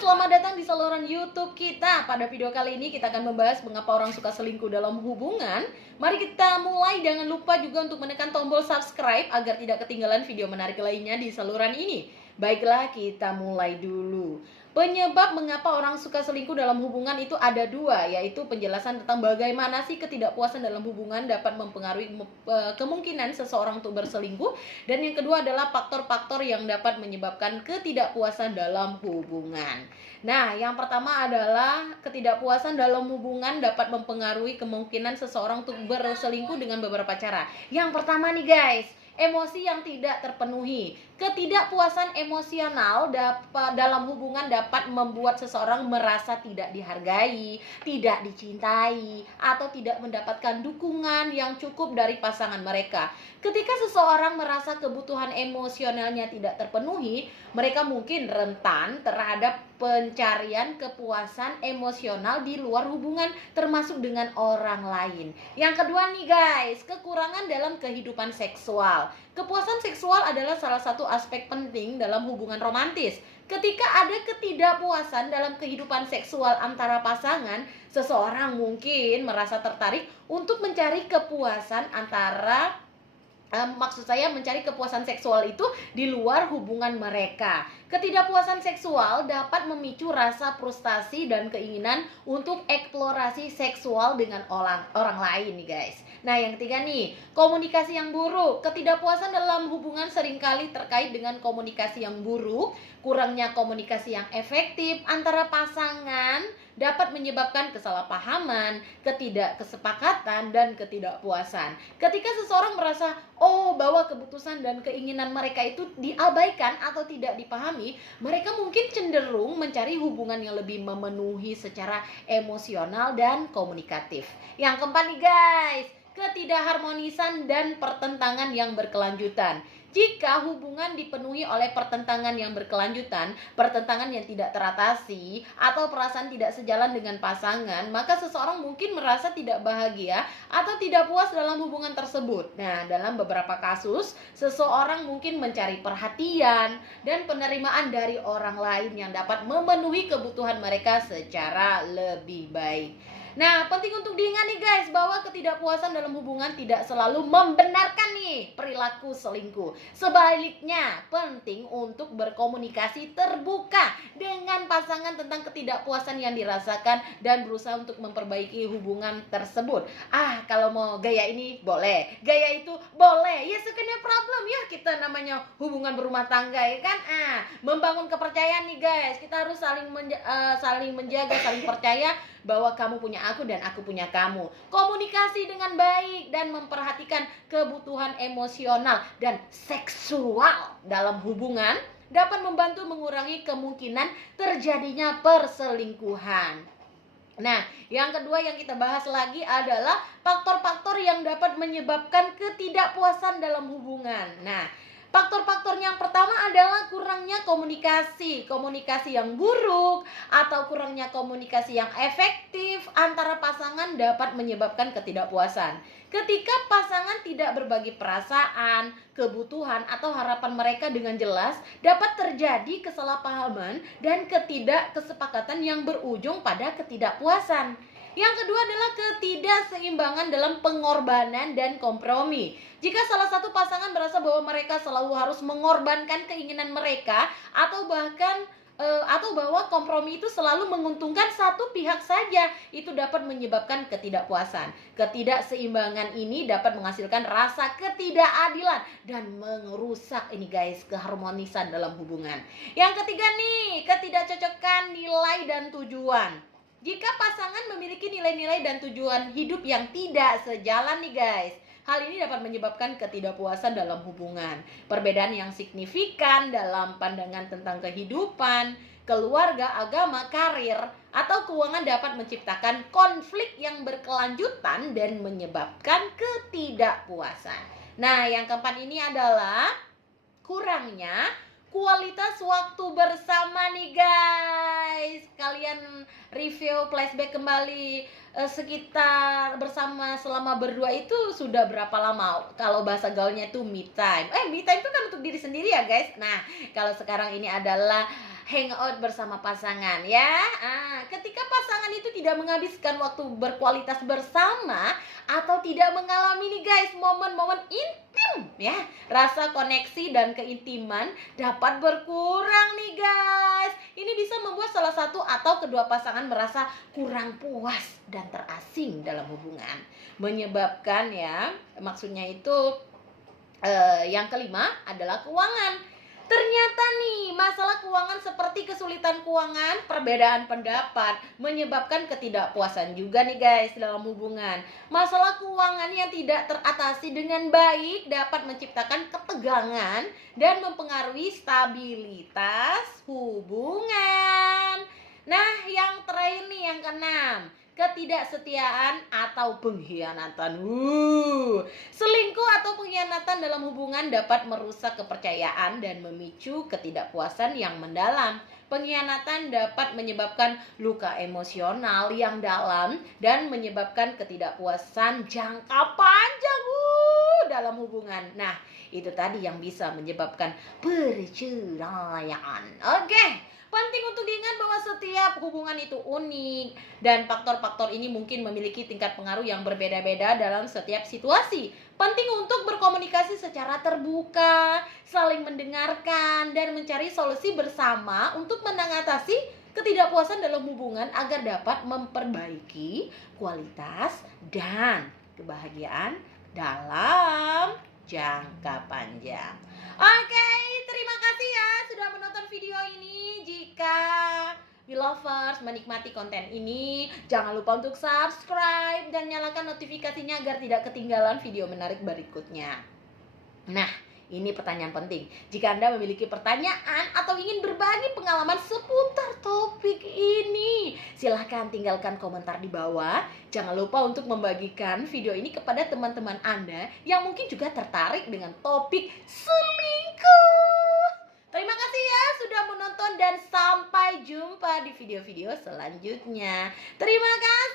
selamat datang di saluran YouTube kita. Pada video kali ini kita akan membahas mengapa orang suka selingkuh dalam hubungan. Mari kita mulai, jangan lupa juga untuk menekan tombol subscribe agar tidak ketinggalan video menarik lainnya di saluran ini. Baiklah, kita mulai dulu. Penyebab mengapa orang suka selingkuh dalam hubungan itu ada dua, yaitu penjelasan tentang bagaimana sih ketidakpuasan dalam hubungan dapat mempengaruhi kemungkinan seseorang untuk berselingkuh, dan yang kedua adalah faktor-faktor yang dapat menyebabkan ketidakpuasan dalam hubungan. Nah, yang pertama adalah ketidakpuasan dalam hubungan dapat mempengaruhi kemungkinan seseorang untuk berselingkuh dengan beberapa cara. Yang pertama nih guys, emosi yang tidak terpenuhi. Ketidakpuasan emosional dalam hubungan dapat membuat seseorang merasa tidak dihargai, tidak dicintai, atau tidak mendapatkan dukungan yang cukup dari pasangan mereka. Ketika seseorang merasa kebutuhan emosionalnya tidak terpenuhi, mereka mungkin rentan terhadap pencarian kepuasan emosional di luar hubungan, termasuk dengan orang lain. Yang kedua nih guys, kekurangan dalam kehidupan seksual. Kepuasan seksual adalah salah satu aspek penting dalam hubungan romantis. Ketika ada ketidakpuasan dalam kehidupan seksual antara pasangan, seseorang mungkin merasa tertarik untuk mencari kepuasan mencari kepuasan seksual itu di luar hubungan mereka. Ketidakpuasan seksual dapat memicu rasa frustasi dan keinginan untuk eksplorasi seksual dengan orang lain nih guys. Nah, yang ketiga nih, komunikasi yang buruk. Ketidakpuasan dalam hubungan seringkali terkait dengan komunikasi yang buruk. Kurangnya komunikasi yang efektif antara pasangan dapat menyebabkan kesalahpahaman, ketidakkesepakatan, dan ketidakpuasan. Ketika seseorang merasa bahwa keputusan dan keinginan mereka itu diabaikan atau tidak dipahami, mereka mungkin cenderung mencari hubungan yang lebih memenuhi secara emosional dan komunikatif. Yang keempat nih guys, ketidakharmonisan dan pertentangan yang berkelanjutan. Jika hubungan dipenuhi oleh pertentangan yang berkelanjutan, pertentangan yang tidak teratasi, atau perasaan tidak sejalan dengan pasangan, maka seseorang mungkin merasa tidak bahagia atau tidak puas dalam hubungan tersebut. Nah, dalam beberapa kasus, seseorang mungkin mencari perhatian dan penerimaan dari orang lain yang dapat memenuhi kebutuhan mereka secara lebih baik. Nah, penting untuk diingat nih guys, bahwa ketidakpuasan dalam hubungan tidak selalu membenarkan nih perilaku selingkuh. Sebaliknya, penting untuk berkomunikasi terbuka dengan pasangan tentang ketidakpuasan yang dirasakan dan berusaha untuk memperbaiki hubungan tersebut. Kalau mau gaya ini boleh, gaya itu boleh. Ya, no problem ya, kita namanya hubungan berumah tangga ya kan. Membangun kepercayaan nih guys. Kita harus saling menjaga, saling percaya bahwa kamu punya aku dan aku punya kamu. Komunikasi dengan baik dan memperhatikan kebutuhan emosional dan seksual dalam hubungan dapat membantu mengurangi kemungkinan terjadinya perselingkuhan. Nah, yang kedua yang kita bahas lagi adalah faktor-faktor yang dapat menyebabkan ketidakpuasan dalam hubungan. Nah, faktor-faktor yang pertama adalah kurangnya komunikasi yang buruk atau kurangnya komunikasi yang efektif antara pasangan dapat menyebabkan ketidakpuasan. Ketika pasangan tidak berbagi perasaan, kebutuhan, atau harapan mereka dengan jelas, dapat terjadi kesalahpahaman dan ketidakkesepakatan yang berujung pada ketidakpuasan. Yang kedua adalah ketidakseimbangan dalam pengorbanan dan kompromi. Jika salah satu pasangan merasa bahwa mereka selalu harus mengorbankan keinginan mereka atau bahwa kompromi itu selalu menguntungkan satu pihak saja, itu dapat menyebabkan ketidakpuasan. Ketidakseimbangan ini dapat menghasilkan rasa ketidakadilan dan merusak keharmonisan dalam hubungan. Yang ketiga nih, ketidakcocokan nilai dan tujuan. Jika pasangan memiliki nilai-nilai dan tujuan hidup yang tidak sejalan nih guys, hal ini dapat menyebabkan ketidakpuasan dalam hubungan. Perbedaan yang signifikan dalam pandangan tentang kehidupan, keluarga, agama, karir, atau keuangan dapat menciptakan konflik yang berkelanjutan dan menyebabkan ketidakpuasan. Nah, yang keempat ini adalah kurangnya kualitas waktu bersama nih guys. Kalian review flashback kembali sekitar bersama selama berdua itu sudah berapa lama? Kalau bahasa gaulnya itu me time. Me time itu kan untuk diri sendiri ya guys. Nah, kalau sekarang ini adalah hangout bersama pasangan ya. Ketika pasangan itu tidak menghabiskan waktu berkualitas bersama atau tidak mengalami nih guys momen-momen intim ya, rasa koneksi dan keintiman dapat berkurang nih guys. Ini bisa membuat salah satu atau kedua pasangan merasa kurang puas dan terasing dalam hubungan, menyebabkan ya, maksudnya itu yang kelima adalah keuangan. Ternyata nih, masalah keuangan seperti kesulitan keuangan, perbedaan pendapat, menyebabkan ketidakpuasan juga nih guys dalam hubungan. Masalah keuangan yang tidak teratasi dengan baik dapat menciptakan ketegangan dan mempengaruhi stabilitas hubungan. Nah, yang terakhir nih, yang keenam, ketidaksetiaan atau pengkhianatan. Selingkuh atau pengkhianatan dalam hubungan dapat merusak kepercayaan dan memicu ketidakpuasan yang mendalam. Pengkhianatan dapat menyebabkan luka emosional yang dalam dan menyebabkan ketidakpuasan jangka panjang dalam hubungan. Nah, itu tadi yang bisa menyebabkan perceraian. Oke. Penting untuk diingat bahwa setiap hubungan itu unik dan faktor-faktor ini mungkin memiliki tingkat pengaruh yang berbeda-beda dalam setiap situasi. Penting untuk berkomunikasi secara terbuka, saling mendengarkan, dan mencari solusi bersama untuk mengatasi ketidakpuasan dalam hubungan agar dapat memperbaiki kualitas dan kebahagiaan dalam jangka panjang. Oke, terima kasih ya sudah menonton video ini. Jika Belovers menikmati konten ini, jangan lupa untuk subscribe dan nyalakan notifikasinya agar tidak ketinggalan video menarik berikutnya. Nah, ini pertanyaan penting. Jika Anda memiliki pertanyaan atau ingin berbagi pengalaman seputar topik ini, silahkan tinggalkan komentar di bawah. Jangan lupa untuk membagikan video ini kepada teman-teman Anda yang mungkin juga tertarik dengan topik selingkuh. Terima kasih ya sudah menonton dan sampai jumpa di video-video selanjutnya. Terima kasih.